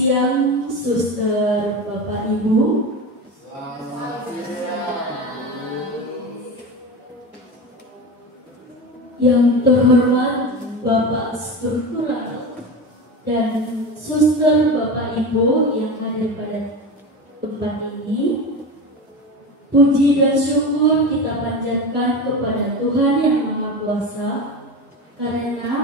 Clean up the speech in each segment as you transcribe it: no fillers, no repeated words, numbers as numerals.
siang, Suster, Bapak, Ibu. Selamat siang. Yang terhormat Bapak Struktural dan Suster, Bapak, Ibu yang hadir pada tempat ini, puji dan syukur kita panjatkan kepada Tuhan yang Maha Kuasa, karena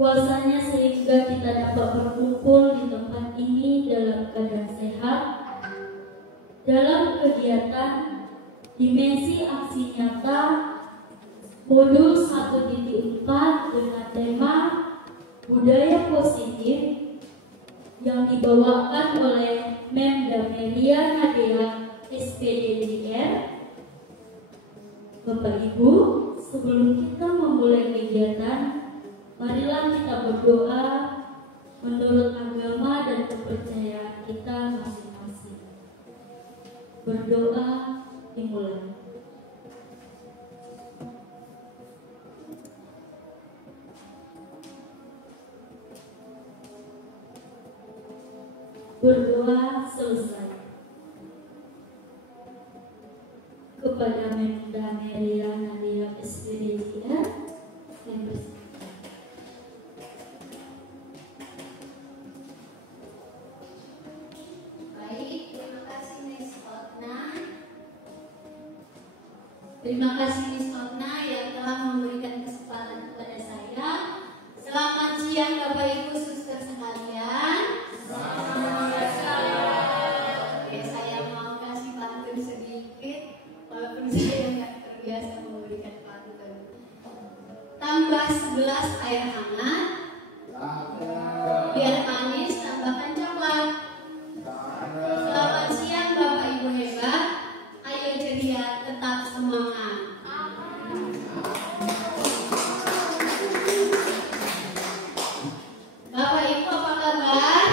kuasanya sehingga kita dapat berkumpul di tempat ini dalam keadaan sehat, dalam kegiatan dimensi aksi nyata modul 1.4 dengan tema budaya positif yang dibawakan oleh Memda Melia Nadia SPDJR. Bapak Ibu, sebelum kita memulai kegiatan, marilah kita berdoa menurut agama dan kepercayaan kita masing-masing. Berdoa dimulai. Berdoa selesai. Kepada Memda Melia Nadia SPDJR yang bersama. Terima kasih Miss Otna yang telah memberikan kesempatan kepada saya. Selamat siang Bapak Ibu Suster sekalian. Selamat siang. Oke, saya mau kasih pantun sedikit, walaupun saya nggak terbiasa memberikan pantun. Tambah 11 air hangat, biar manis tambahkan coklat. Selamat siang Bapak Ibu hebat. Ayo ceria, tetap semangat. Bapak Ibu apa kabar?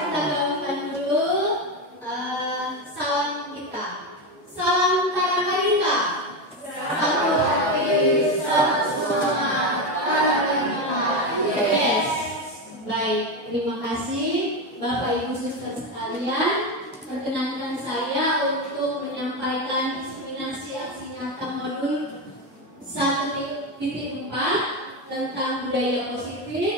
Kita gaungkan dulu salam kita. Salam Tarakanita. Satu hati, satu semangat. Tarakanita. Yes. Baik, terima kasih Bapak Ibu Suster sekalian. Perkenankan saya untuk menyampaikan diseminasi aksi nyata modul 1.4 tentang budaya positif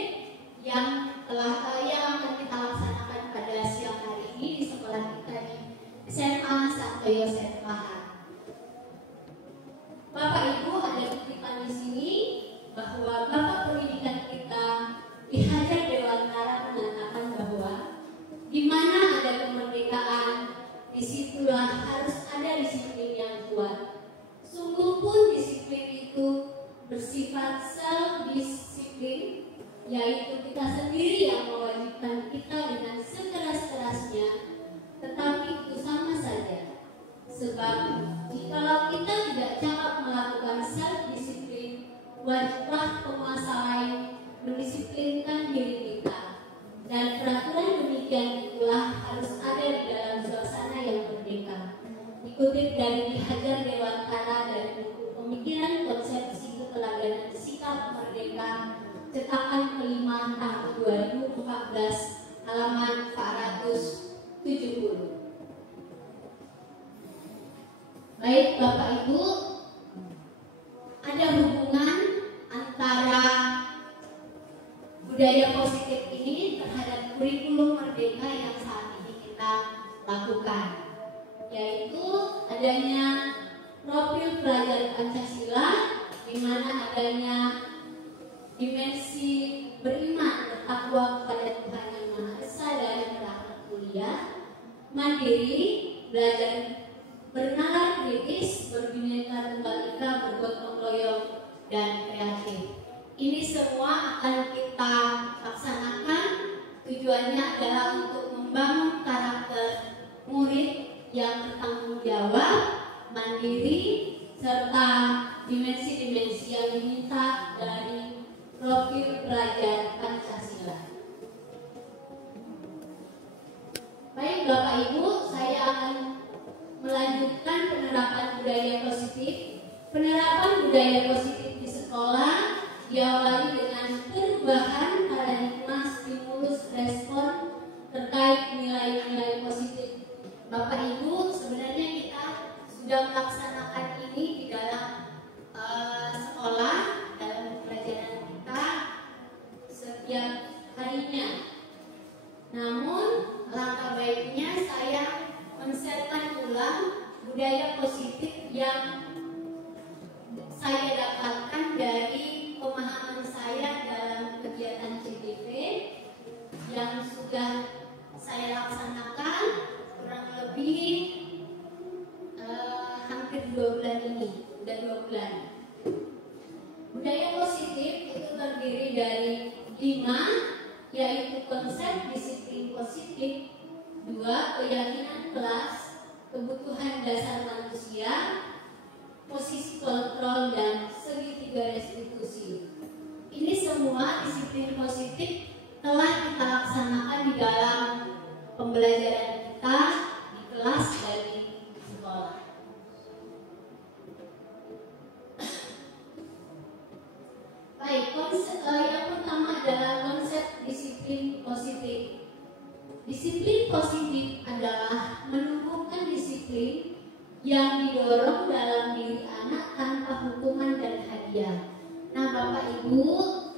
yang akan kita laksanakan pada siang hari ini di sekolah kita di SMA Santo Yosef Lahar. Bapak Ibu, ada kutipan di sini bahwa Bapak Pendidikan kita Ki Hajar Dewantara mengatakan bahwa di mana ada kemerdekaan, disitulah harus ada disiplin yang kuat. Sungguh pun disiplin itu bersifat self-disiplin, yaitu kita sendiri yang mewajibkan kita dengan sekeras-kerasnya, tetapi itu sama saja. Sebab jikalau kita tidak dapat melakukan self-disiplin, wajiblah penguasa lain mendisiplinkan diri kita. Dan peraturan demikian itulah harus ada di dalam suasana yang merdeka. Dikutip dari Ki Hajar Dewantara dari buku Pemikiran Konsepsi Keteladanan Sikap Merdeka, cetakan kelima tahun 2014, halaman 470. Baik Bapak Ibu, ada hubungan antara budaya positif ini terhadap kurikulum merdeka yang saat ini kita lakukan, yaitu adanya profil pelajar Pancasila, di mana adanya dimensi beriman bertakwa kepada Tuhan Yang Maha Esa dan berakhlak mulia, mandiri, belajar bernalar kritis, berbineka tunggal ika, bergotong royong, dan kreatif. Ini semua akan kita laksanakan. Tujuannya adalah untuk membangun karakter murid yang bertanggung jawab, mandiri, serta dimensi-dimensi yang diminta dari profil pelajar Pancasila. Baik Bapak Ibu, saya akan melanjutkan penerapan budaya positif. Penerapan budaya positif di sekolah diawali dengan perubahan budaya positif yang saya dapatkan dari pemahaman saya dalam kegiatan CTV yang sudah saya laksanakan kurang lebih hampir 2 bulan ini, udah 2 bulan. Budaya positif itu terdiri dari 5, yaitu konsep disiplin positif, 2, keyakinan kelas, kebutuhan dasar manusia, posisi kontrol, dan segitiga restitusi. Ini semua disiplin positif telah kita laksanakan di dalam pembelajaran kita di kelas dan di sekolah. Baik, yang pertama adalah konsep disiplin positif. Disiplin positif adalah menumbuhkan disiplin yang didorong dalam diri anak tanpa hukuman dan hadiah. Nah, Bapak Ibu,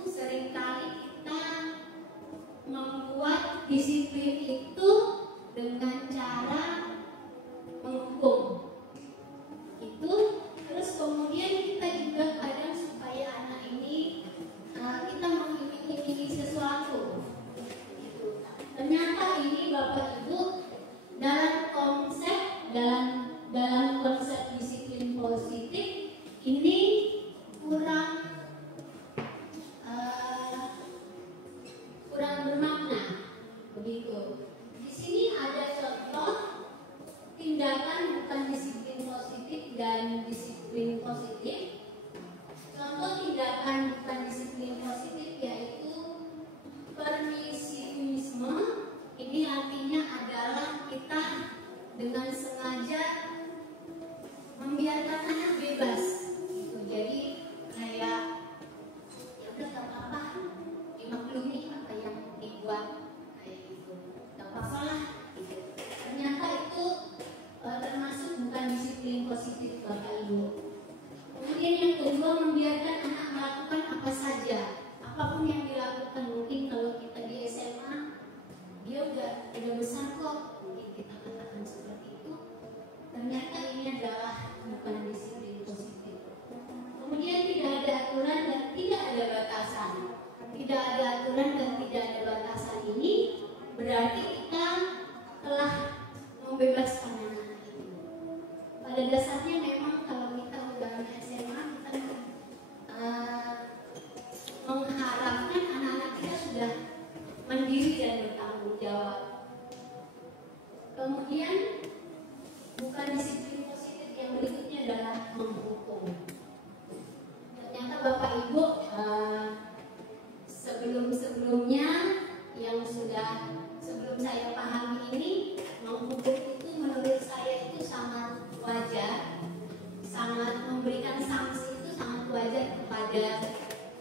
seringkali kita membuat disiplin itu dengan cara menghukum. Terus kemudian kita juga kadang supaya anak ini kita mengiming-imingi sesuatu. Ternyata ini Bapak Ibu dalam konsep disiplin positif ini kurang bermakna, begitu. Di sini ada contoh tindakan bukan disiplin positif dan disiplin positif. Contoh tindakan bukan disiplin positif yaitu permisivisme. Ini artinya adalah kita dengan sengaja membiarkan anak bebas, gitu. Jadi kayak ya udah gak apa-apa, dimaklumi apa yang dibuat kayak gitu, gak apa-apa lah, gitu. Ternyata itu termasuk bukan disiplin positif, Bapak Ibu. Kemudian yang kedua, membiarkan anak melakukan apa saja, apapun yang dilakukan. Mungkin kalau kita di SMA, dia udah besar kok, mungkin kita katakan seperti itu. Ternyata ini adalah bukan disiplin positif. Kemudian tidak ada aturan dan tidak ada batasan. Tidak ada aturan dan tidak ada batasan ini berarti kita telah membebaskan anak itu. Pada dasarnya memang kalau kita udah SMA, kita mengharapkan anak-anak kita sudah mandiri dan bertanggung jawab. Kemudian bukan disiplin positif yang berikutnya adalah menghukum. Ternyata Bapak Ibu sebelum-sebelumnya yang sebelum saya pahami ini, menghukum itu menurut saya itu sangat wajar, sangat memberikan sanksi itu sangat wajar kepada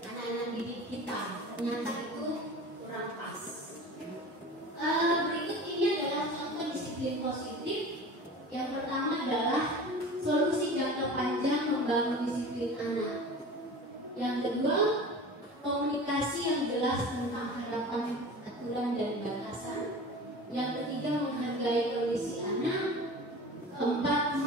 anak-anak didik kita. Ternyata itu kurang pas. Berikut ini adalah contoh disiplin positif. Yang pertama adalah solusi jangka panjang membangun disiplin anak. Yang kedua, komunikasi yang jelas tentang harapan, aturan, dan batasan. Yang ketiga, menghargai kondisi anak. Keempat,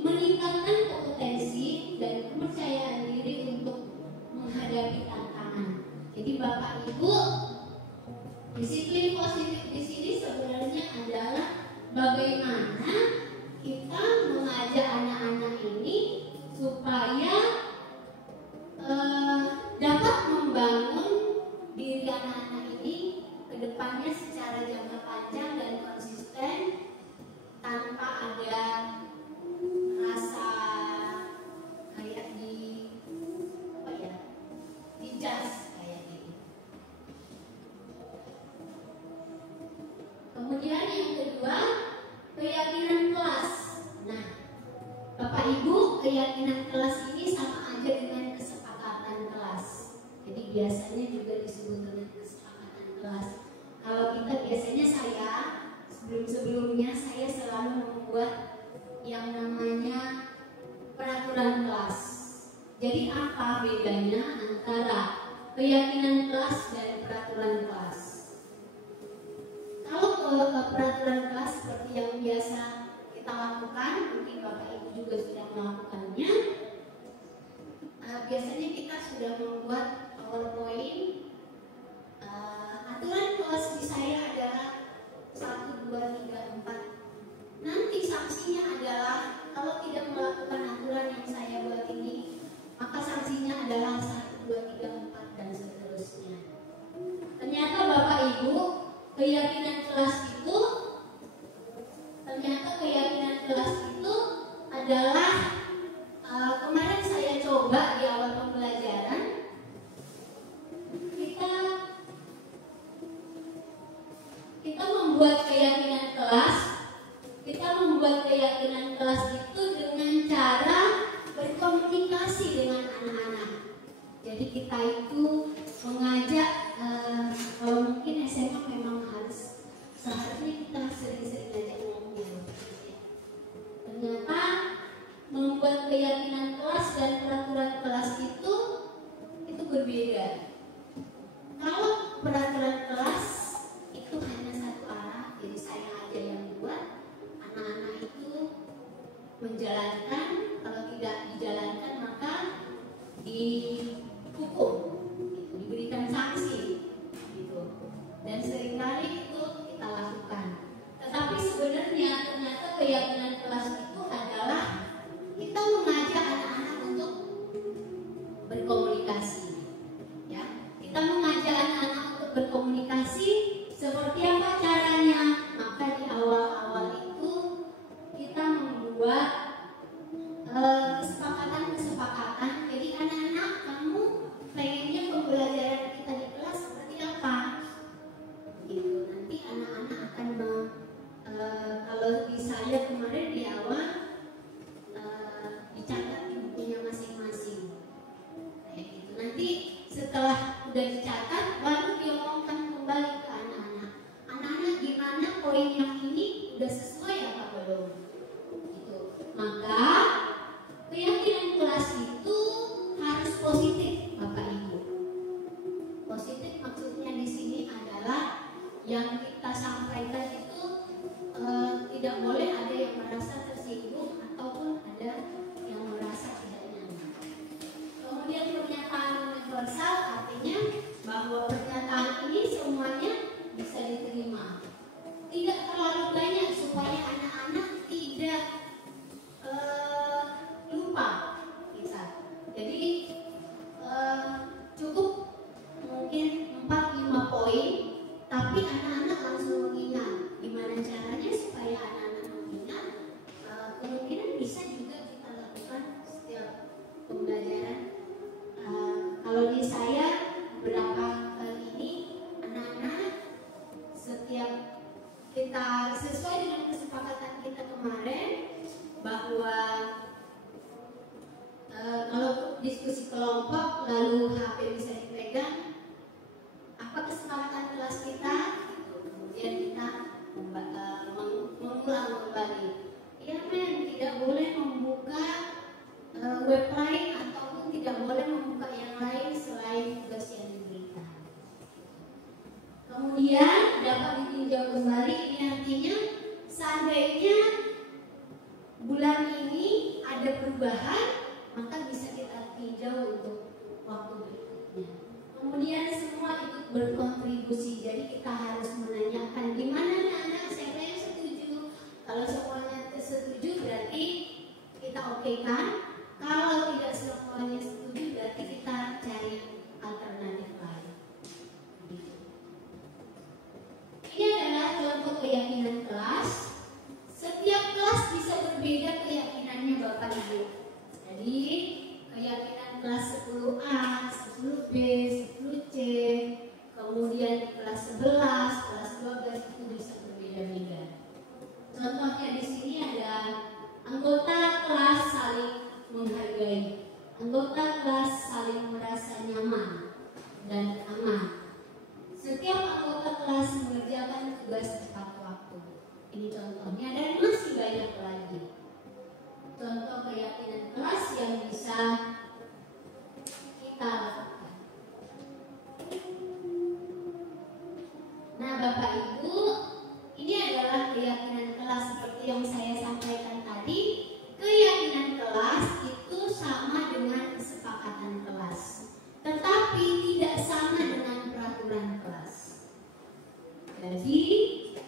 meningkatkan kompetensi dan kepercayaan diri untuk menghadapi tantangan. Jadi Bapak Ibu, disiplin positif di sini sebenarnya adalah bagaimana kita mengajak anak-anak ini supaya dapat membangun diri anak-anak ini ke depannya secara jangka panjang dan konsisten tanpa ada rasa kayak dijudge kayak gitu. Kemudian yang kedua, keyakinan kelas. Nah, Bapak Ibu, keyakinan kelas ini sama aja dengan kesepakatan kelas. Jadi biasanya juga disebut dengan kesepakatan kelas. Kalau kita biasanya sebelum-sebelumnya saya selalu membuat yang namanya peraturan kelas. Jadi apa bedanya antara keyakinan kelas dan peraturan kelas? Kalau peraturan kelas seperti yang biasa kita lakukan, mungkin Bapak Ibu juga sudah melakukannya. Biasanya kita sudah membuat PowerPoint. Aturan kelas di saya adalah 1, 2, 3, 4. Nanti sanksinya adalah kalau tidak melakukan aturan yang saya buat ini, maka sanksinya adalah 1, 2, 3, 4 dan seterusnya. Ternyata Bapak Ibu, keyakinan kelas itu adalah kemarin saya coba di awal pembelajaran, kita membuat keyakinan kelas itu dengan cara berkomunikasi dengan anak-anak. Jadi kita itu mengajak, kalau mungkin SMA memang harus seharusnya kita sering-sering ajak ngobrol. Ternyata membuat keyakinan kelas dan peraturan kelas itu berbeda. Kalau peraturan kelas itu hanya satu arah, jadi saya aja yang buat, anak-anak itu menjalankan. Kalau tidak dijalankan maka dihukum, gitu, diberikan sanksi, gitu. Dan seringkali itu kita lakukan. Tetapi sebenarnya ternyata keyakinan kelas itu adalah kita mengajak anak-anak untuk berkomunikasi. Ya, kita mengajak anak-anak untuk berkomunikasi. Seperti apa caranya? Maka di awal-awal itu kita membuat kesepakatan. Jadi anak-anak, kamu pengennya pembelajaran kita di kelas seperti apa? Gitu. Nanti anak-anak akan kalau di saya kemarin di awal dicatat di bukunya masing-masing. Kayak gitu. Nanti setelah udah dicatat, baru diomongkan kembali ke anak-anak. Anak-anak, gimana poin yang ini udah sesuai apa belum? Gitu. Maka keyakinan kelas itu harus positif, Bapak Ibu. Positif maksudnya di sini adalah yang kita sampaikan itu tidak boleh ada yang merasa tersinggung ataupun ada yang merasa tidak nyaman. Kemudian pernyataan universal artinya bahwa pernyataan ini semuanya bisa diterima. Tidak terlalu banyak supaya anak-anak tidak lupa kita. Jadi cukup mungkin 4-5 poin, tapi anak-anak langsung mengingat. Gimana caranya supaya anak-anak mengingat? Kemungkinan bisa juga kita lakukan setiap pembelajaran. Kalau di saya beberapa kali ini anak-anak setiap kita sesuai dengan kesepakatan kita kemarin bahwa kalau diskusi kelompok lalu HP bisa dipegang, apa kesepakatan kelas kita? Kemudian kita mengulang kembali. Ya men, tidak boleh membuka web lain ataupun tidak boleh membuka yang lain selain tugas yang diberikan. Kemudian dapat ditinjau kembali. Ini artinya seandainya bulan ini ada perubahan, maka bisa kita tinjau untuk waktu berikutnya. Kemudian semua ikut berkontribusi. Jadi kita harus menanyakan di mana anak siapa yang setuju. Kalau semuanya setuju berarti kita okekan. Kalau tidak semuanya setuju berarti kita cari alternatif lain. Ini adalah contoh keyakinan kelas. Setiap kelas bisa berbeda keyakinannya Bapak Ibu. Jadi keyakinan kelas 10A, 10B, 10C, kemudian kelas 11, kelas 12 itu bisa berbeda-beda. Contohnya di sini ada anggota kelas saling menghargai, anggota kelas saling merasa nyaman dan aman. Setiap anggota kelas mengerjakan tugas tepat waktu. Ini contohnya dan masih banyak lagi. Contoh keyakinan kelas yang bisa kita lakukan. Nah, Bapak Ibu, ini adalah keyakinan kelas seperti yang saya sampaikan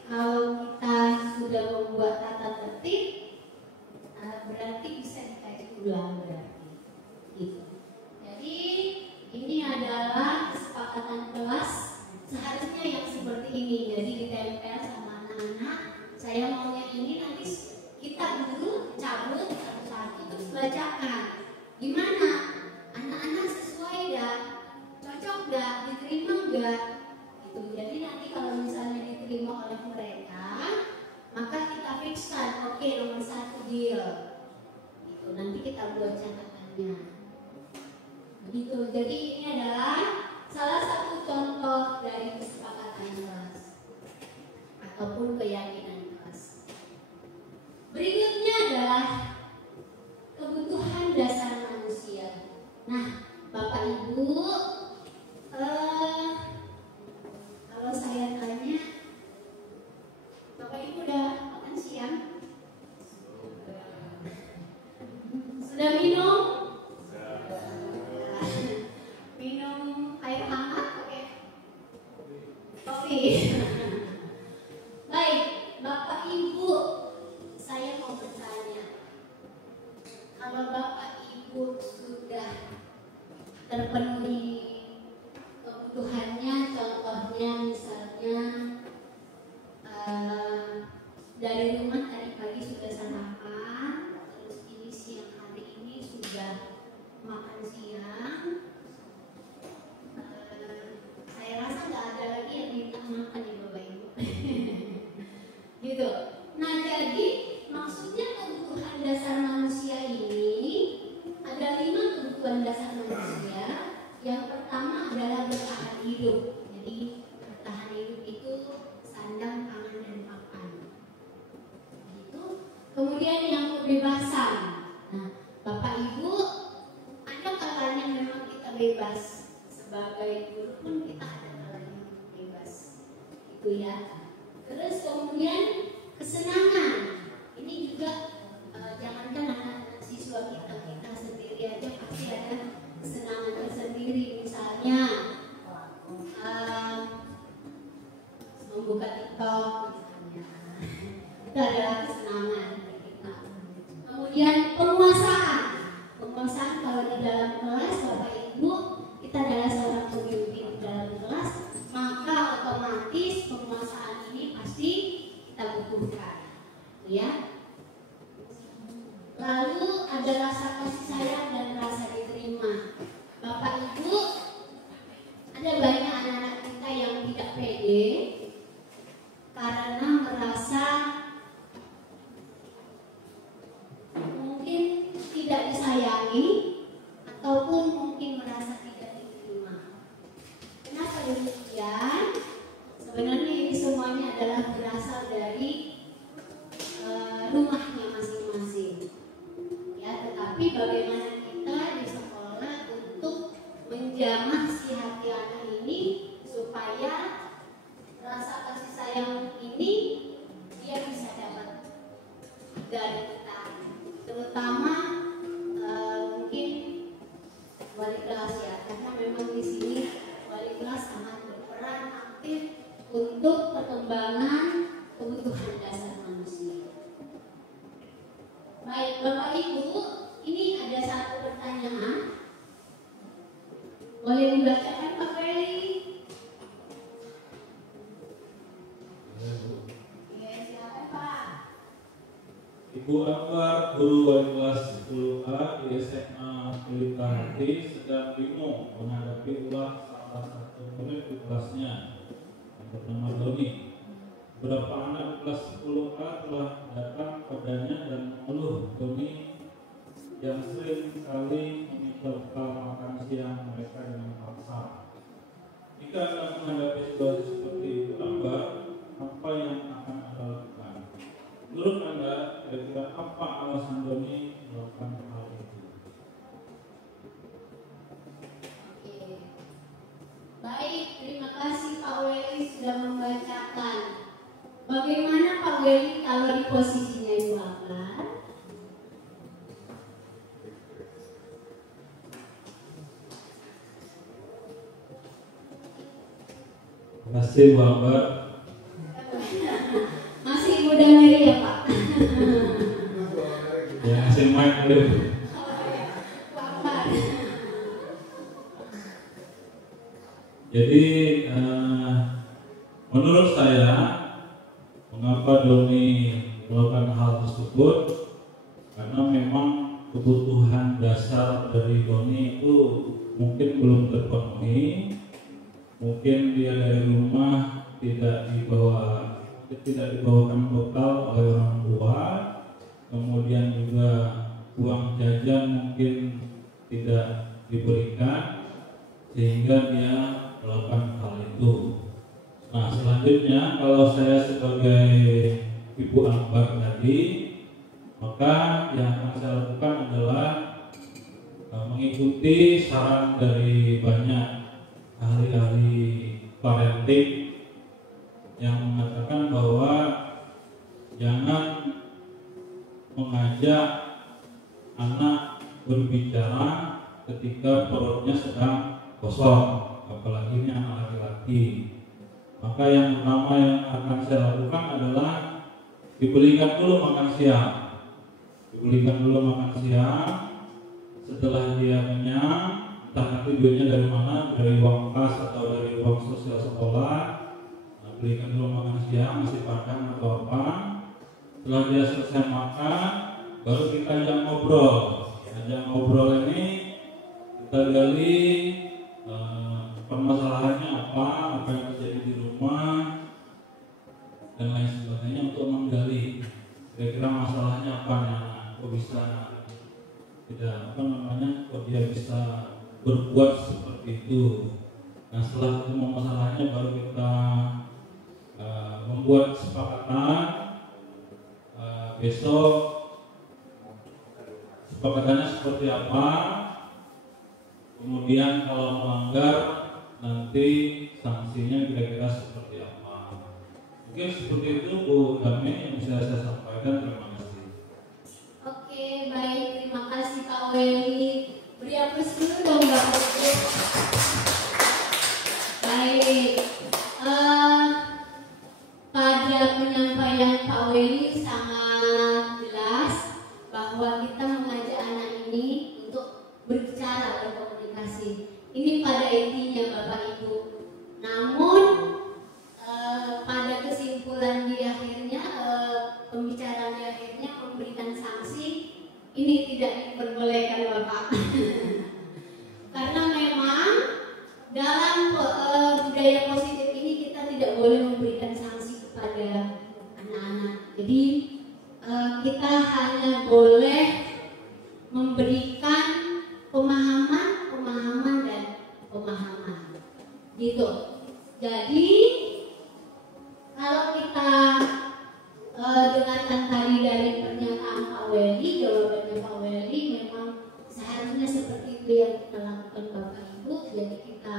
kalau kita sudah membuat tata tertib, berarti bisa dikaji ulang berarti. Gitu. Jadi ini adalah kesepakatan kelas seharusnya yang seperti ini. Jadi ditempel sama anak-anak. Saya maunya ini, nanti kita guru cabut satu-satu terus bacakan. Gimana? Anak-anak sesuai gak? Cocok gak? Diterima gak? Gitu. Jadi nanti kalau misalnya diterima oleh mereka, maka kita fixkan, oke, nomor 1 deal. Gitu. Nanti kita buat catatannya. Begitu. Jadi ini adalah salah satu contoh dari kesepakatan kelas ataupun keyakinan kelas. Berikutnya adalah kebutuhan dasar manusia. Nah, Bapak Ibu, kalau saya tanya, Bapak Ibu udah makan siang? Sudah minum? Minum air hangat pakai kopi. Baik, Bapak Ibu, saya mau bertanya. Kalau Bapak Ibu sudah terpenuhi kebutuhannya, contohnya misalnya dari rumah tadi pagi sudah sarapan, terus ini siang hari ini sudah makan siang, saya rasa nggak ada lagi yang minta makan ya Bapak Ibu. Gitu. Nah, jadi maksudnya kebutuhan dasar manusia ini ada 5 kebutuhan dasar manusia. Yang pertama adalah bertahan hidup. Jadi bertahan hidup itu sandang, pangan, dan papan. Gitu. Kemudian yang kebebasan. Nah, Bapak Ibu, ada kalanya memang kita bebas. Sebagai guru pun kita ada kalanya bebas. Itu ya. Terus kemudian kesenangan. Ini juga jangankan anak siswa kita sendiri aja pasti ada kesenangan tersendiri. Misalnya membuka TikTok misalnya. Itu adalah kesenangan kita. Kemudian penguasaan. Penguasaan kalau di dalam kelas Bapak Ibu kita adalah seorang pemimpin dalam kelas, maka otomatis penguasaan ini pasti kita butuhkan, ya. Lalu ada rasa kasih sayang dan rasa diterima. Bapak Ibu, ada banyak anak-anak kita yang tidak pede karena merasa mungkin tidak disayangi ataupun mungkin merasa tidak diterima. Kenapa demikian? Sebenarnya ini semuanya adalah berasal dari rumahnya masing-masing. Ya, tetapi bagaimana kita di sekolah untuk menjamah si hati anak ini supaya rasa kasih sayang ini dia bisa dapat dari kita, terutama mungkin wali kelas ya, karena memang di sini wali kelas sangat berperan aktif untuk perkembangan kebutuhan dasar manusia. Baik, Bapak Ibu, ini ada satu pertanyaan. Boleh dibacakan Pak Feli? Ya, silakan Pak. Ibu Akbar, guru wali kelas 10A di SMA Pelita Hati sedang bingung menghadapi ulah salah satu murid di kelasnya yang bernama Doni. Beberapa anak di kelas 10A telah datang padanya dan mengeluh Doni yang sering kali meminta bekal makan siang mereka dengan paksa. Jika Anda menghadapi situasi seperti itu, apa yang akan Anda lakukan? Menurut Anda, kira-kira apa alasan Doni melakukan hal itu? Oke. Baik, terima kasih Pak Weli sudah membacakan. Bagaimana Pak Weli kalau di posisinya Ibu Akbar? Terima kasih Bu Akbar. Jadi menurut saya, mengapa Doni melakukan hal tersebut? Karena memang kebutuhan dasar dari Doni itu mungkin belum terpenuhi. Mungkin dia dari rumah tidak dibawakan bekal oleh orang tua, kemudian juga uang jajan mungkin tidak diberikan, sehingga dia melakukan hal itu. Nah, selanjutnya kalau saya sebagai Ibu Akbar tadi, maka yang akan saya lakukan adalah mengikuti saran dari banyak ahli-ahli parenting yang mengatakan bahwa jangan mengajak anak berbicara ketika perutnya sedang kosong, apalagi ini anak laki-laki. Maka yang pertama yang akan saya lakukan adalah dibelikan dulu makan siang. Setelah dia kenyang, entah nanti duitnya dari mana, dari uang kas atau dari uang sosial sekolah, belikan dulu makan siang, nasi padang atau apa. Setelah dia selesai makan, baru kita ajak ngobrol. Ajak ngobrol ini kita gali permasalahannya apa yang terjadi di rumah dan lain sebagainya, untuk menggali kira-kira masalahnya apa nih anak, kok bisa kok dia bisa berbuat seperti itu. Nah, setelah ketemu masalahnya baru kita membuat kesepakatan. Besok kesepakatannya seperti apa, kemudian kalau melanggar nanti sanksinya kira-kira seperti apa. Mungkin seperti itu Bu Dami yang bisa saya sampaikan. Terima kasih. Oke, baik, terima kasih Pak Weli. Beri aplaus dulu dong Bapak Ibu. Baik, pada penyampaian Pak Weli sangat jelas bahwa kita mengajak anak ini untuk berbicara, berkomunikasi. Ini pada intinya Bapak Ibu. Namun pada kesimpulan di akhirnya, pembicaraan di akhirnya memberikan sanksi, ini tidak diperbolehkan Bapak. Karena memang dalam budaya positif ini kita tidak boleh memberikan sanksi kepada anak-anak. Jadi kita hanya boleh memberikan pemahaman dan pemahaman, gitu. Jadi kalau kita dengarkan tadi dari pernyataan Pak Weli, jawabannya Pak Weli, memang seharusnya seperti itu yang kita lakukan Bapak Ibu. Jadi kita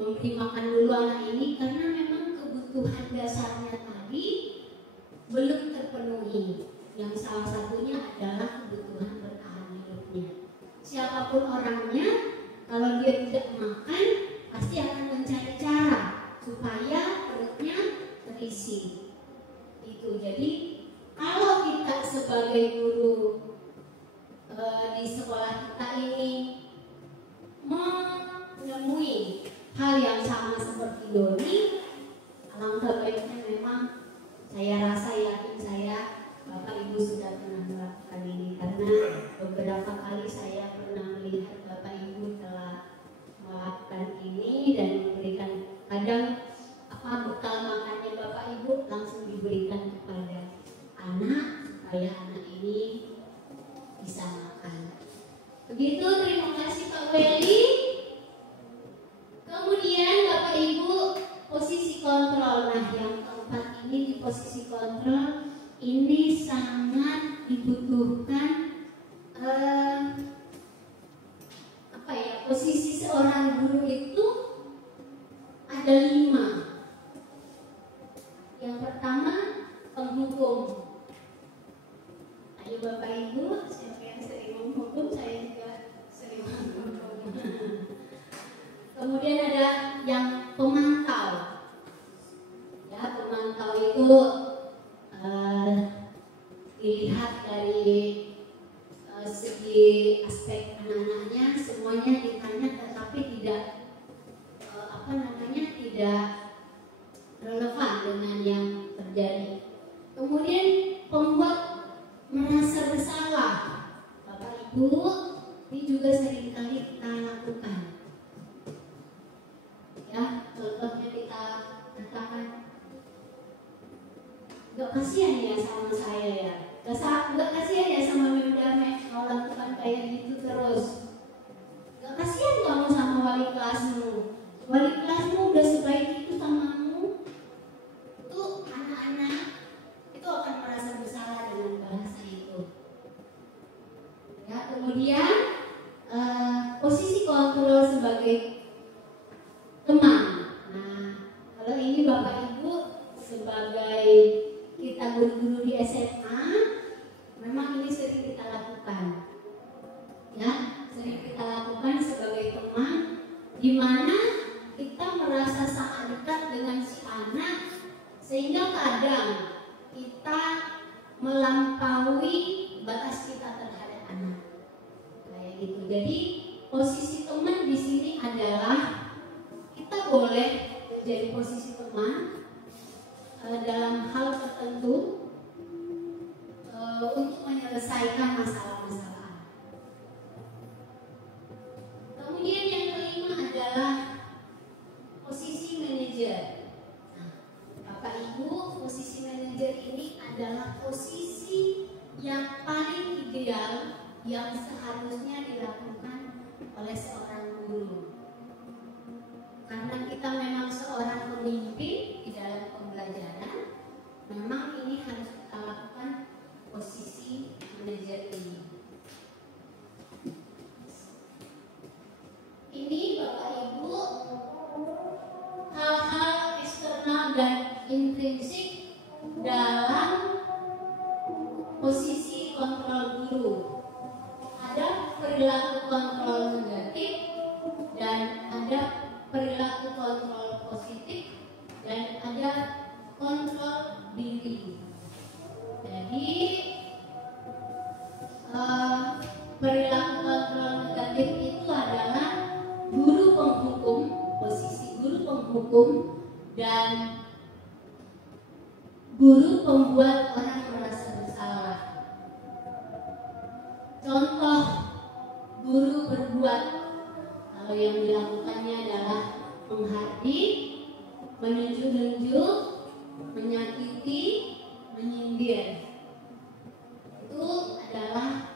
memberi makan dulu anak ini karena memang kebutuhan dasarnya tadi belum terpenuhi. Yang salah satunya adalah kebutuhan bertahan hidupnya. Siapapun orangnya, kalau dia tidak makan, pasti akan mencari cara supaya perutnya terisi. Itu. Jadi kalau kita sebagai guru di sekolah kita ini menemui hal yang sama seperti Doni, alangkah baiknya memang saya rasa, yakin saya Bapak Ibu sudah pernah melakukan ini, karena beberapa kali saya pernah melihat Bapak Ibu telah melakukan ini dan memberikan, kadang bekal makannya Bapak Ibu langsung diberikan kepada anak supaya anak ini bisa makan. Begitu, terima kasih Pak Weli. Kemudian Bapak Ibu, posisi kontrol. Nah, yang keempat ini di posisi kontrol ini sangat dibutuhkan. Posisi seorang guru itu ada 5. Yang pertama, penghukum. Ayo Bapak Ibu, siapa yang sering menghukum? Saya juga sering menghukum. Kemudian ada yang pemantau. Ya, pemantau itu dilihat dari segi aspek anak-anaknya, semuanya ditanya, tetapi tidak Kemudian pembuat merasa bersalah. Bapak Ibu, ini juga seringkali kita lakukan. Ya, contohnya kita katakan, gak kasihan ya sama saya ya, gak kasihan ya sama Memdame kalau lakukan kayak gitu terus. Gak kasihan kamu sama wali kelasmu. Wali kelasmu udah sebaik itu samamu. Itu anak-anak itu akan merasa bersalah dengan bahasa itu. Ya, kemudian posisi kontrol sebagai teman. Nah, kalau ini Bapak Ibu sebagai kita guru-guru di SMA, memang ini sering kita lakukan. Ya, sering kita lakukan sebagai teman, di mana kita merasa sangat dekat dengan si anak, sehingga kadang kita melampaui batas kita terhadap anak. Kayak gitu. Jadi posisi teman di sini adalah kita boleh menjadi posisi teman dalam hal tertentu untuk menyelesaikan masalah-masalah. Kemudian yang kelima adalah posisi manajer. Nah, Bapak Ibu, posisi manajer ini adalah posisi yang paling ideal yang seharusnya dilakukan oleh seorang guru. Karena kita memang seorang pemimpin di dalam pembelajaran, memang ini harus kita lakukan posisi manajer ini. Ini Bapak Ibu, hal-hal eksternal dan intrinsik dalam posisi kontrol guru. Ada perilaku kontrol negatif dan ada perilaku kontrol positif dan ada kontrol diri. Jadi perilaku kontrol negatif itu adalah guru penghukum, posisi guru penghukum dan guru pembuat orang merasa bersalah. Contoh guru berbuat, kalau yang dilakukannya adalah menghardik, menunjuk-nunjuk, menyakiti, menyindir. Itu adalah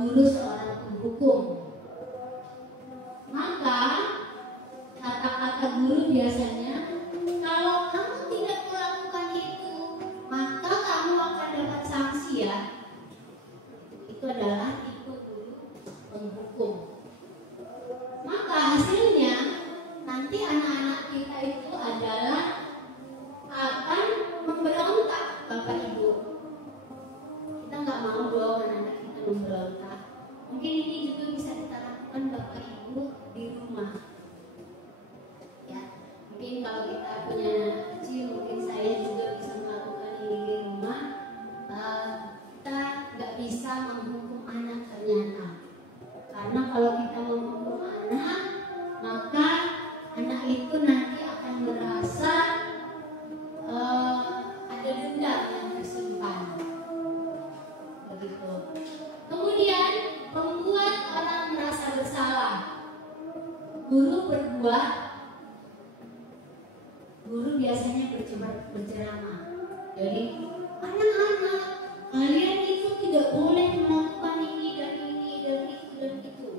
guru seorang penghukum. Maka kata-kata guru biasanya, kalau kamu tidak melakukan itu, maka kamu akan dapat sanksi ya. Itu adalah tipe guru penghukum. Maka hasilnya nanti anak-anak kita itu adalah akan memberontak, Bapak Ibu. Kita nggak mau dong anak-anak kita memberontak. Mungkin ini juga bisa kita lakukan Bapak Ibu di rumah. Ya, mungkin kalau kita punya anak kecil, mungkin saya juga bisa melakukan ini di rumah. Kita nggak bisa menghukum anak ternyata. Karena kalau kita menghukum anak, maka anak itu nanti akan merasa ada dendam yang tersimpan. Begitu. Kemudian membuat orang merasa bersalah. Guru berbuat, guru biasanya berceramah. Jadi anak-anak, kalian itu tidak boleh melakukan ini dan ini dan itu dan itu.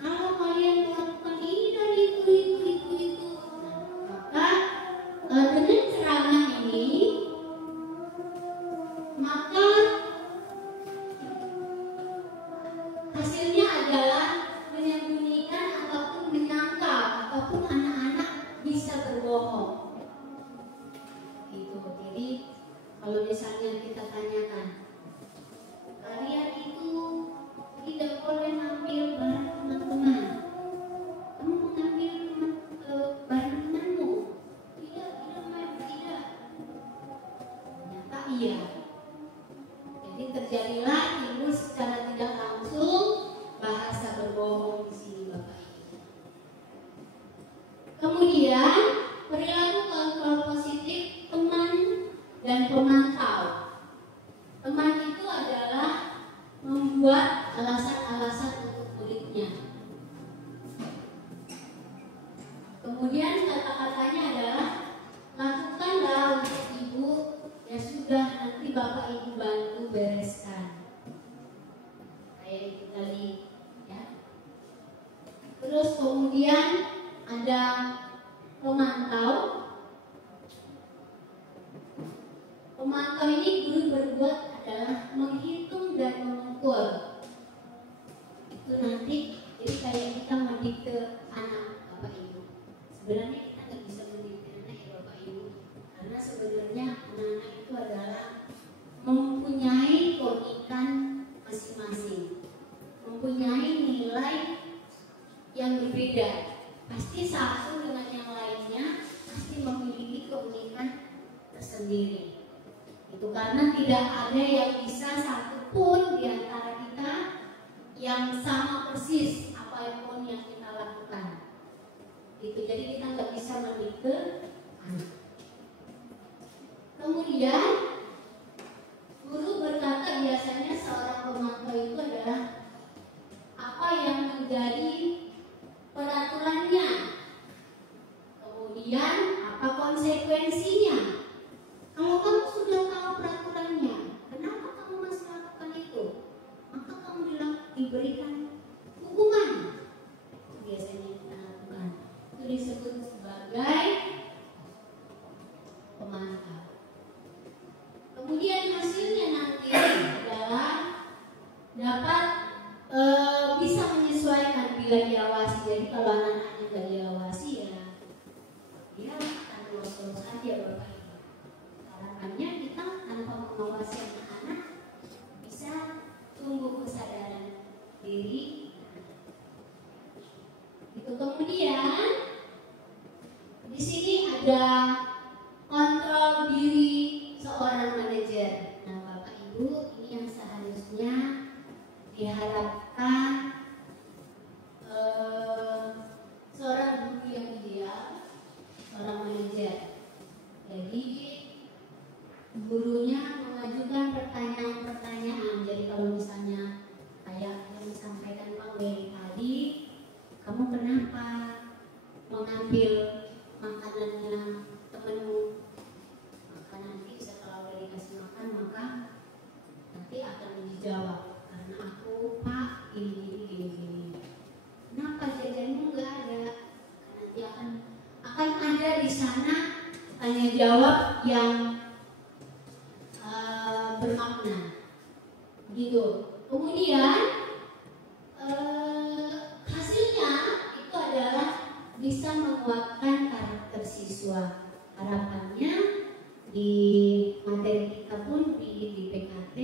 Kalau kalian melakukan ini dan itu, maka dengan ceramah ini, maka hasilnya adalah menyembunyikan ataupun menyangkal ataupun anak-anak bisa berbohong. Gitu. Jadi kalau misalnya kita tanyakan, kalian itu tidak boleh ngambil barang teman-teman. Kamu mengambil barang temanmu? Tidak, tidak. Ternyata iya. Jadi terjadilah timbul secara tidak langsung bahasa berbohong di sini, Bapak Ibu. Kemudian perilaku kontrol positif teman dan pemantau ini guru berbuat adalah menghitung dan mengukur. Itu nanti jadi kayak kita mendikte anak Bapak Ibu. Sebenarnya kita nggak bisa mendikte anak ya Bapak Ibu, karena sebenarnya anak-anak itu adalah mempunyai keunikan masing-masing, mempunyai nilai yang berbeda. Pasti satu dengan yang lainnya pasti memiliki keunikan tersendiri. Itu karena tidak ada yang bisa satupun di antara kita yang sama persis apapun yang kita lakukan. Itu jadi kita nggak bisa mendikte anak. Kemudian guru berkata biasanya seorang pemantau itu adalah apa yang menjadi peraturannya, kemudian apa konsekuensinya. Kalau kamu sudah tahu peraturannya, kenapa kamu masih lakukan itu? Maka kamu diberikan hukuman. Biasanya kita lakukan. Itu disebut sebagai pemantau. Kemudian hasilnya nanti adalah dapat bisa menyesuaikan bila diawasi. Jadi kalau anak-anaknya nggak diawasi ya dia akan los-los aja Bapak Ibu. Harapannya kita tanpa mengawasi anak-anak bisa tumbuh kesadaran diri. Itu kemudian di sini ada kontrol diri seorang manajer. Nah Bapak Ibu, ini yang seharusnya diharapkan seorang guru yang ideal, seorang manajer. Jadi gurunya mengajukan pertanyaan-pertanyaan. Jadi kalau misalnya kayak yang disampaikan Pak Weli tadi, kamu kenapa mengambil makanannya temanmu? Maka nanti setelah udah dikasih makan, maka nanti akan dijawab, karena aku Pak gini. Kenapa jajanmu nggak ada? Nanti akan ada di sana tanya jawab yang bermakna, gitu. Kemudian hasilnya itu adalah bisa menguatkan karakter siswa. Harapannya di materi kita pun di PKT,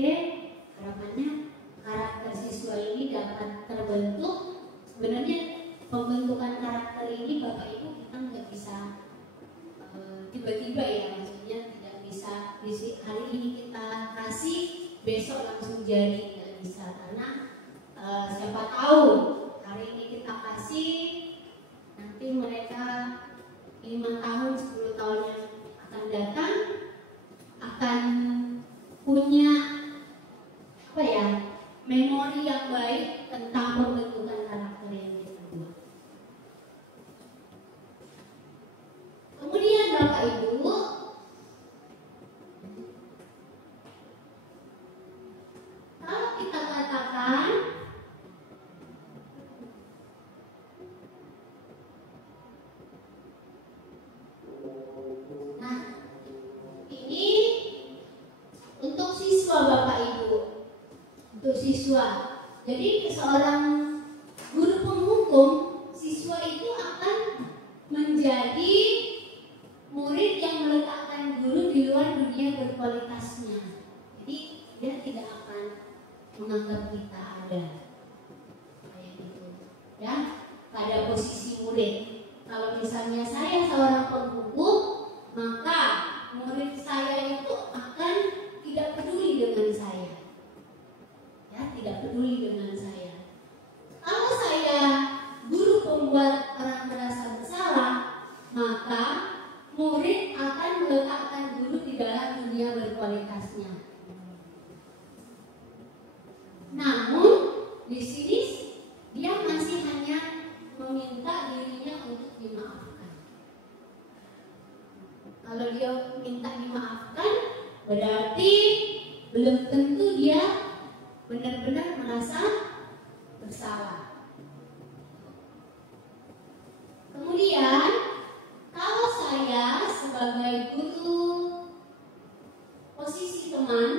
harapannya karakter siswa ini dapat terbentuk. Sebenarnya pembentukan karakter ini Bapak Ibu kita nggak bisa tiba-tiba ya, maksudnya tidak bisa hari ini kita kasih besok langsung jadi, nggak bisa, karena siapa tahu hari ini kita kasih nanti mereka 5 tahun 10 tahun yang akan datang akan punya memori yang baik tentang pembentukan karakter yang kita buat. Kemudian Bapak Ibu, kalau kita katakan ini untuk siswa Bapak Ibu, untuk siswa. Jadi seorang guru penghukum, siswa itu akan menjadi murid yang meletakkan guru di luar dunia berkualitasnya. Jadi dia tidak akan menganggap kita ada kayak gitu, ya, pada posisi murid. Kalau misalnya saya seorang penghukum, maka murid saya itu akan tidak peduli dengan saya, ya, tidak peduli dengan saya. Kalau saya guru pembuat orang merasa bersalah, maka murid akan meletakkan guru di dalam dunia berkualitasnya. Namun di sini dia masih hanya meminta dirinya untuk dimaafkan. Kalau dia minta dimaafkan, berarti belum tentu dia benar-benar merasa bersalah. Kemudian kalau saya sebagai guru, posisi posisi teman,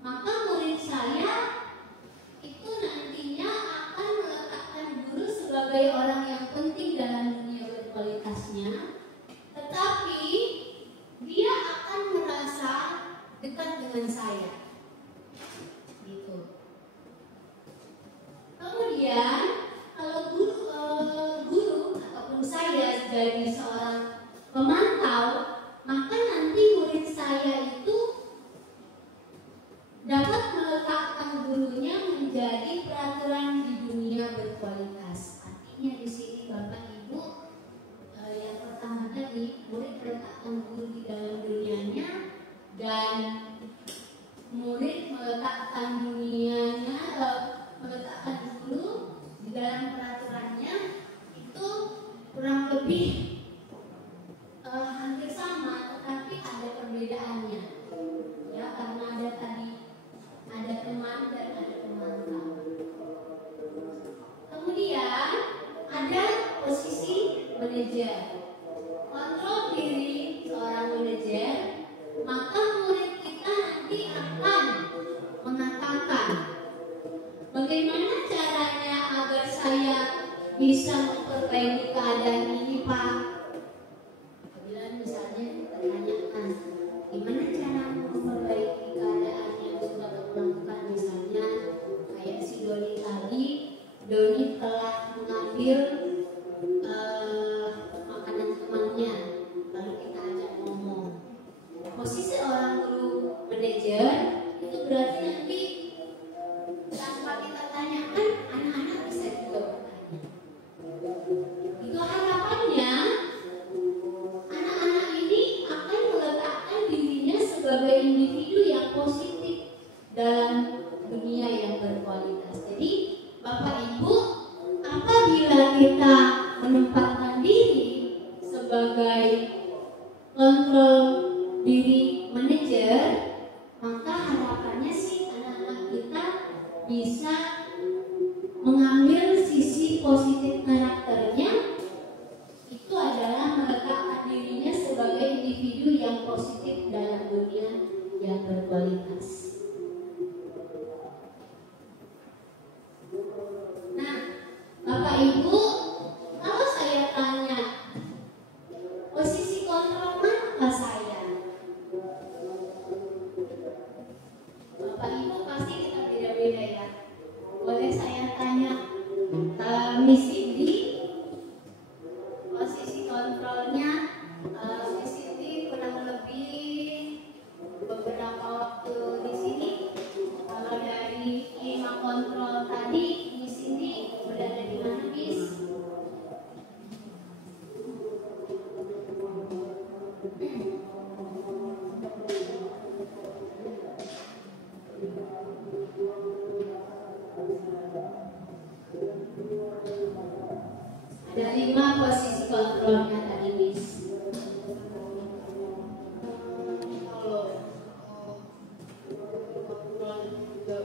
maka murid saya itu nantinya akan meletakkan guru sebagai orang yang penting dalam dunia berkualitasnya, tetapi dia akan merasa dekat dengan saya. Gitu. Kemudian kalau guru ataupun saya jadi seorang pemantau, maka nanti murid saya itu dapat meletakkan gurunya menjadi peraturan di dunia berkualitas. Artinya di sini Bapak Ibu, yang pertama tadi murid meletakkan guru di dalam dunianya dan murid meletakkan dunianya, meletakkan guru di dalam peraturannya, itu kurang lebih hampir sama, tetapi ada perbedaannya. Ya, karena ada teman dan ada pemantau. Kemudian ada posisi manajer. Kontrol diri seorang manajer, maka murid kita nanti akan mengatakan, bagaimana caranya agar saya bisa memperbaiki keadaan ini, Pak? Apabila misalnya ditanyakan, gimana cara memperbaiki keadaan yang sudah kamu lakukan, misalnya kayak si Doni tadi, Doni telah mengambil makanan temannya, lalu kita ajak ngomong. Posisi orang guru manajer itu berarti nanti tanpa kita tanyakan, anak-anak bisa juga bertanya. Itu harapannya anak-anak ini akan meletakkan dirinya sebagai individu yang positif dalam dunia yang berkualitas. Jadi Bapak Ibu, apabila kita menempatkan diri sebagai kontrol diri manajer, maka harapannya sih anak-anak kita bisa mengambil sisi positif karakternya, itu adalah meletakkan dirinya sebagai individu yang positif dalam dunia yang berkualitas. Nah, Bapak Ibu, kalau saya tanya posisi kontrol manakah saya? Bapak Ibu pasti kita beda-beda ya. Boleh saya tanya Miss Cindy, posisi kontrolnya Miss Cindy kurang lebih beberapa waktu di sini. Kalau dari 5 kontrol tadi, Miss Cindy berada di mana, Miss? Ada 5 posisi kontrolnya tadi, Miss. Kalau kontrol juga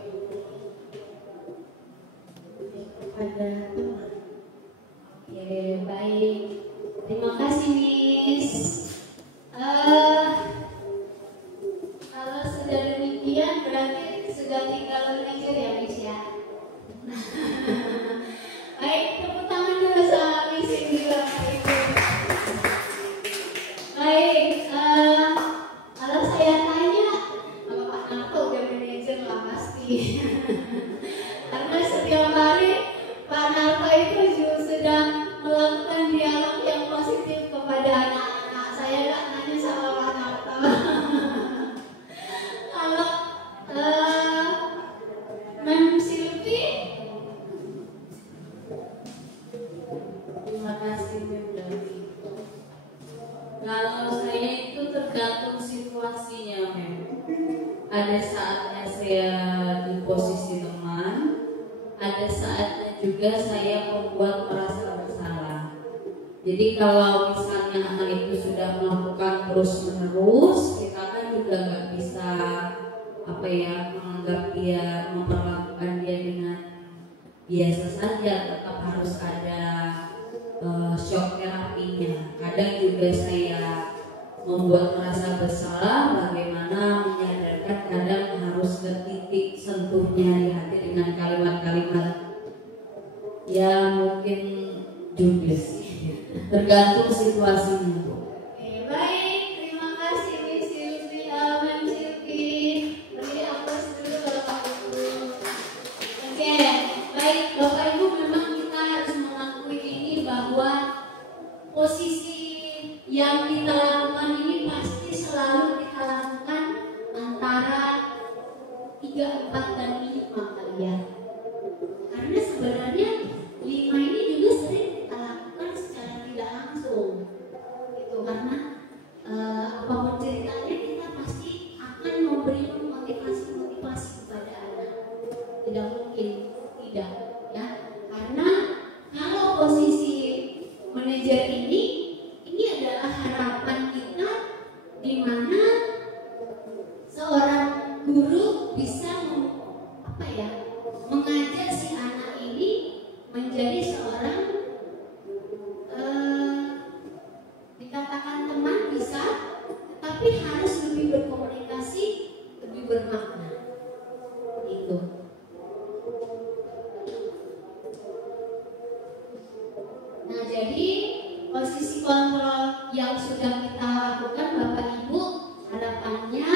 ada teman. Oke, baik. Terima kasih, Miss. Kalau sudah demikian berarti sudah tinggal manajer ya, Miss ya. Baik, tepuk tangan dulu sama Miss Cindy, Bapak Ibu. Baik, kalau saya tanya, Bapak Narto udah manajer lah pasti. Karena setiap hari Pak Narto itu juga sudah melakukan dialog yang positif kepada anak-anak. Saya nggak nanya sama Pak Narto. Kalau Mem Silvi, Terima kasih, Mem Dani. Kalau saya itu tergantung situasinya, Mem. Ada saatnya saya di posisi teman, ada saatnya juga saya membuat merasa bersalah. Jadi kalau misalnya anak itu sudah melakukan terus-menerus, kita kan juga nggak bisa menganggap dia, memperlakukan dia dengan biasa saja. Tetap harus ada shock terapinya. Kadang juga saya membuat merasa bersalah, bagaimana menyadari tergantung situasinya, Bu. Oke, baik, terima kasih Mem Silvi. Beri aplaus dulu Bapak Ibu. Oke, baik Bapak Ibu, memang kita harus mengakui ini bahwa posisi yang kita lakukan ini pasti selalu kita lakukan antara 3, 4, dan 5 kali ya. Karena sebenarnya 5 ini juga sering kita lakukan secara tidak langsung gitu, karena apapun ceritanya kita pasti akan memberi motivasi kepada anak. Tidak mungkin tidak ya, karena kalau posisi manajer ini adalah harapan kita, di mana seorang guru bisa mengajak si anak ini menjadi seorang dikatakan teman bisa, tetapi harus lebih berkomunikasi, lebih bermakna. Itu. Nah, jadi posisi kontrol yang sudah kita lakukan Bapak Ibu, harapannya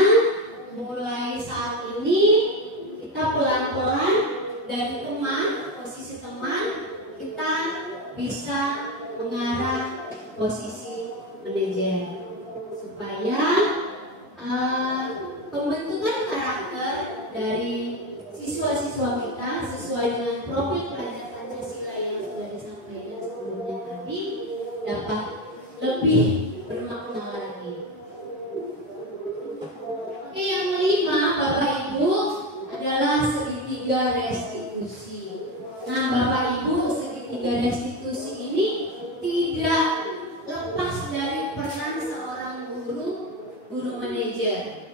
mulai saat ini kita pelan-pelan dari teman, posisi teman, kita bisa mengarah posisi manajer, supaya pembentukan karakter dari siswa-siswa kita sesuai dengan profil pelajar Pancasila yang sudah disampaikan sebelumnya tadi dapat lebih bermakna lagi. Oke, yang kelima Bapak Ibu adalah segitiga restitusi. Nah Bapak Ibu, segitiga restitusi ini tidak lepas dari peran seorang guru manajer.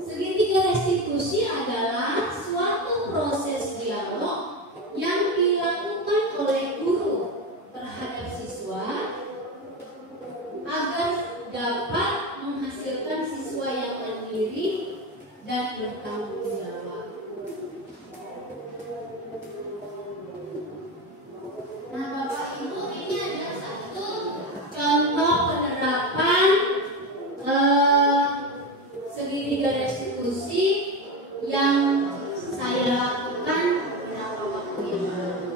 Segitiga restitusi adalah suatu proses dialog yang dilakukan oleh guru terhadap siswa agar dapat menghasilkan siswa yang mandiri dan bertanggung jawab. Nah Bapak Ibu, ini ada satu contoh penerapan segitiga restitusi yang saya lakukan beberapa waktu yang lalu.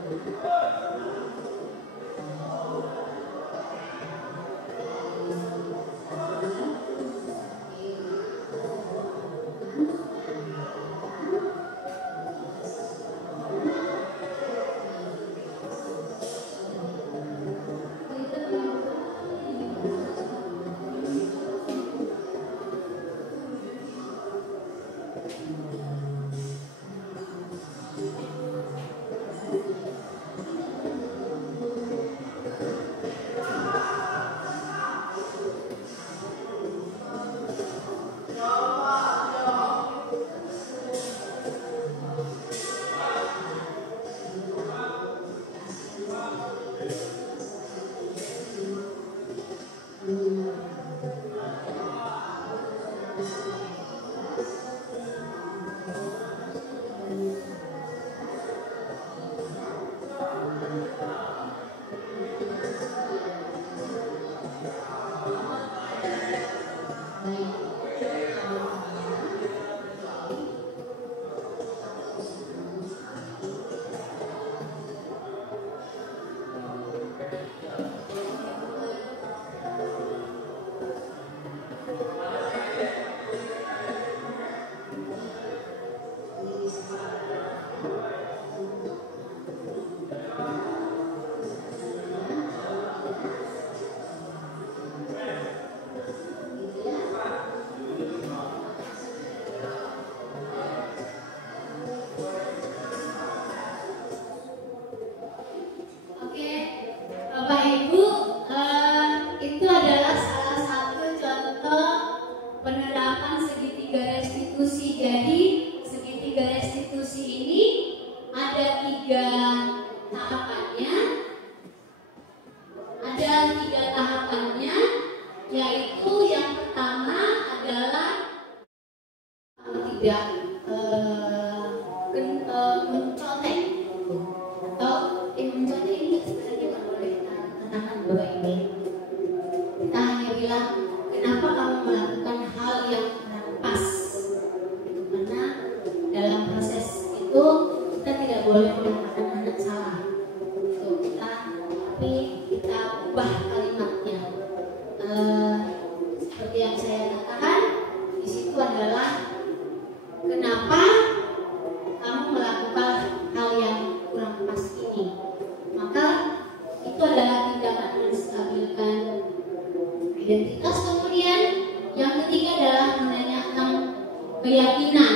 keyakinan.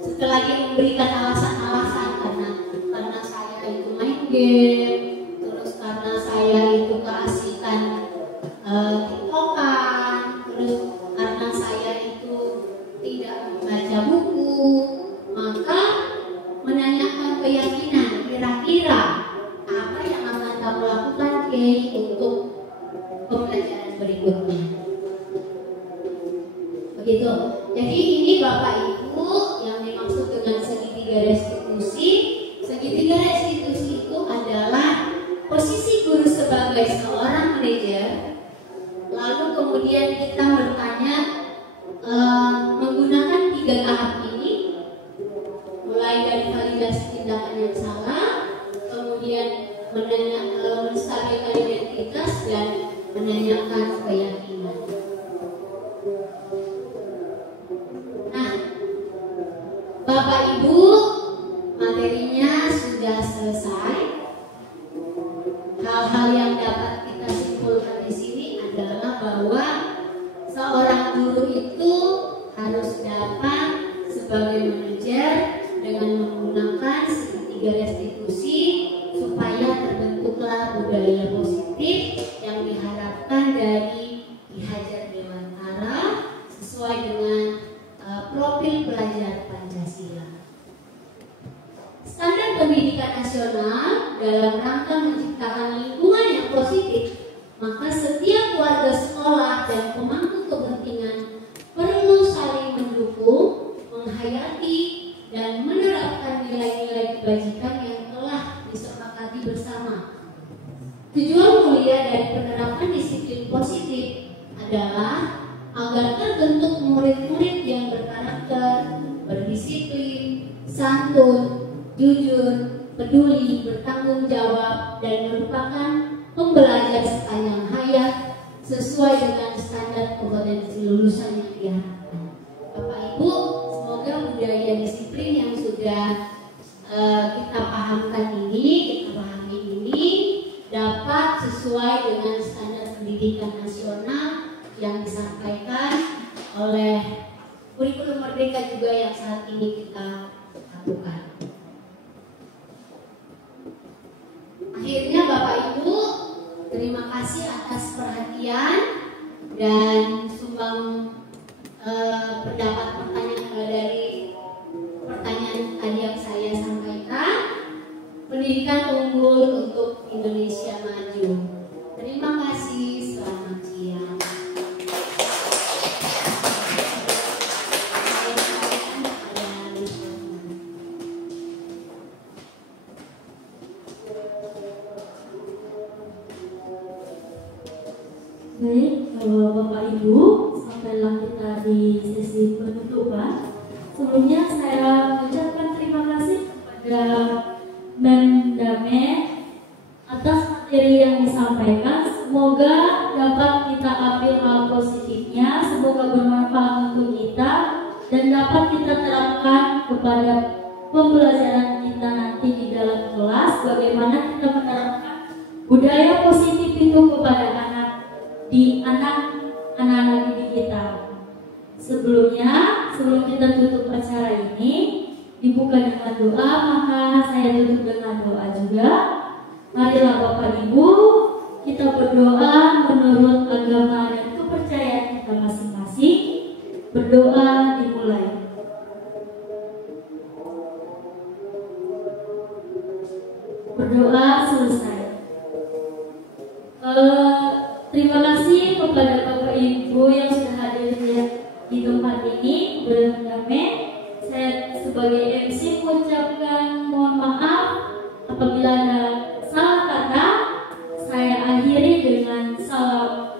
Setelah dia memberikan alasan-alasan karena saya itu main game, terus karena saya itu keasikan tiktokan, terus karena saya itu tidak membaca buku, maka menanyakan keyakinan, kira-kira apa yang akan kamu lakukan untuk pembelajaran berikutnya. Begitu. Jadi ini Bapak Ibu yang dimaksud dengan segitiga restitusi. Segitiga restitusi itu adalah posisi guru sebagai seorang manajer. Lalu kemudian kita bertanya menggunakan 3 tahap ini, mulai dari validasi tindakan yang salah, kemudian menstabilkan identitas dan menanyakan keyakinan. Nah, Bapak Ibu, materinya sudah selesai. Hal-hal yang dapat kita simpulkan di sini adalah bahwa seorang guru itu harus dapat sebagai manajer dengan menggunakan segitiga restitusi supaya terbentuklah budaya positif yang diharapkan dari Ki Hajar Dewantara sesuai dengan profil pelajar Pancasila. Standar pendidikan nasional dalam rangka menciptakan lingkungan yang positif, maka setiap warga sekolah dan pemangku kepentingan perlu saling mendukung, menghayati, dan menerapkan nilai-nilai kebajikan yang telah disepakati bersama. Tujuan mulia dari penerapan disiplin positif adalah agar terbentuk murid-murid yang berkarakter, berdisiplin, santun, jujur, peduli, bertanggung jawab, dan merupakan pembelajar sepanjang hayat sesuai dengan standar kompetensi lulusan yang diharapkan. Bapak Ibu, semoga budaya disiplin yang sudah kita pahami ini dapat sesuai dengan standar pendidikan nasional yang disampaikan oleh kurikulum Merdeka juga yang saat ini kita lakukan. Akhirnya Bapak Ibu, terima kasih atas perhatian dan sumbang pendapat dari pertanyaan tadi yang saya sampaikan. Pendidikan unggul untuk Indonesia maju. Terima kasih, selamat siang. Baik, kalau Bapak Ibu, sampailah kita di sesi penutupan. Sebelumnya saya mengucapkan terima kasih kepada Mendamed atas materi yang disampaikan. Semoga dapat kita ambil hal positifnya, semoga bermanfaat untuk kita dan dapat kita terapkan kepada pembelajaran kita nanti di dalam kelas. Bagaimana kita menerapkan budaya positif itu kepada anak-anak didik kita. Sebelum kita tutup acara ini, dibuka dengan doa, maka saya tutup dengan doa juga. Marilah Bapak Ibu, kita berdoa menurut agama dan kepercayaan kita masing-masing. Berdoa dimulai. Berdoa selesai. Terima kasih kepada Bapak Ibu yang sudah hadir di tempat ini. Berdamai. Saya sebagai MC mengucapkan mohon maaf apabila ada salah kata. Saya akhiri dengan salam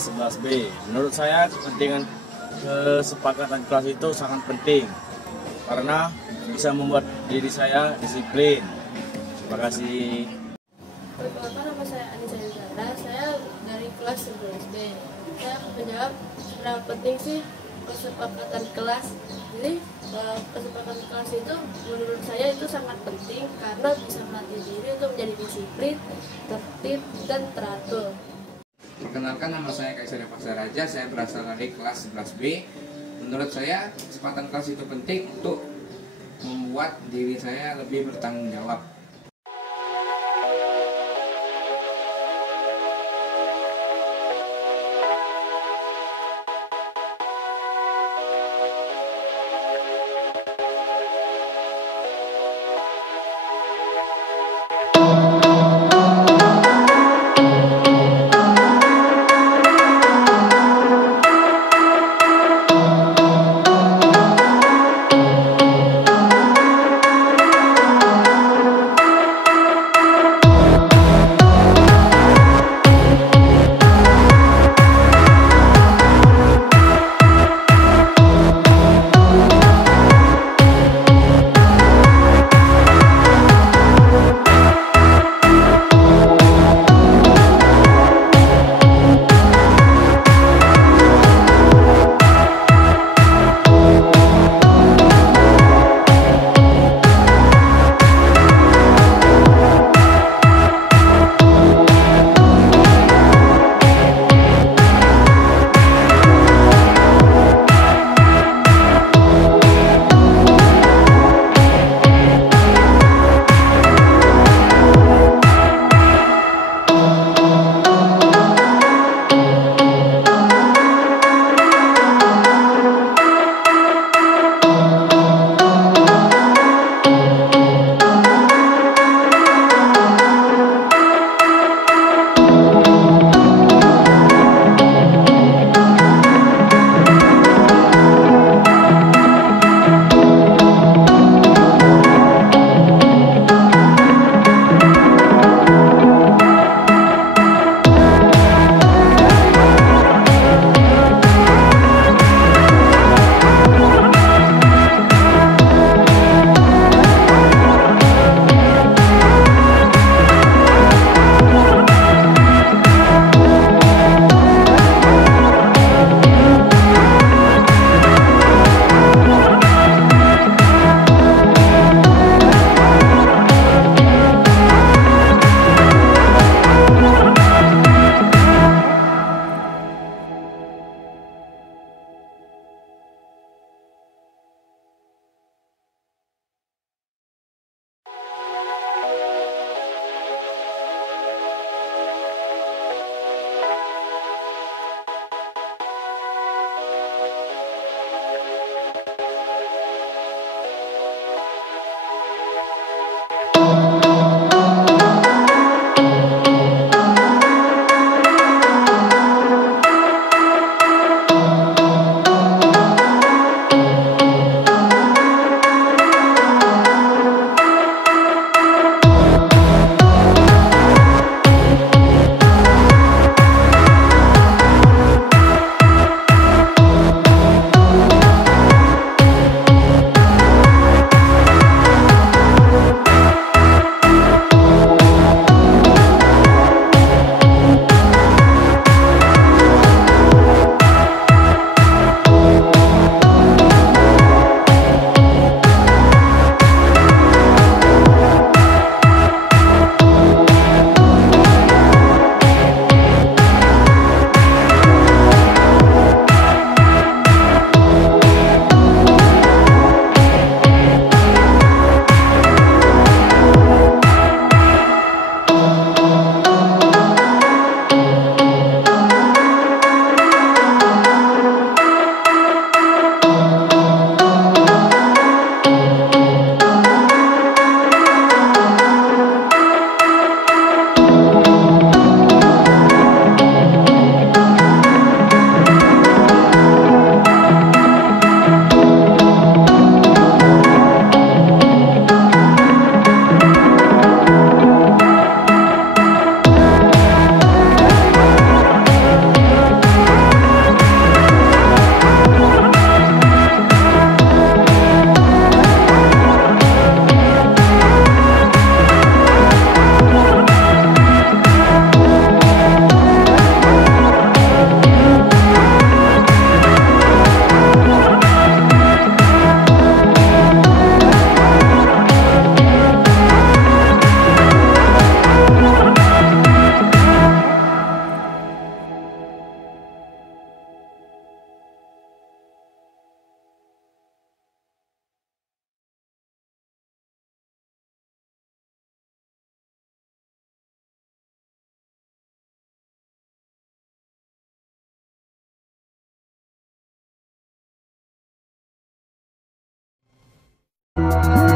kelas 11B. Menurut saya kepentingan kesepakatan kelas itu sangat penting karena bisa membuat diri saya disiplin. Terima kasih. Perkenalkan, nama saya Anissa Yudhara, saya dari kelas 11B. Saya menjawab seberapa penting sih kesepakatan kelas. Jadi kesepakatan kelas itu menurut saya itu sangat penting karena bisa melatih diri untuk menjadi disiplin, tertib, dan teratur. Perkenalkan, nama saya Kaisar Pasar Raja, saya berasal dari kelas 11B. Menurut saya, kesempatan kelas itu penting untuk membuat diri saya lebih bertanggung jawab. Thank you.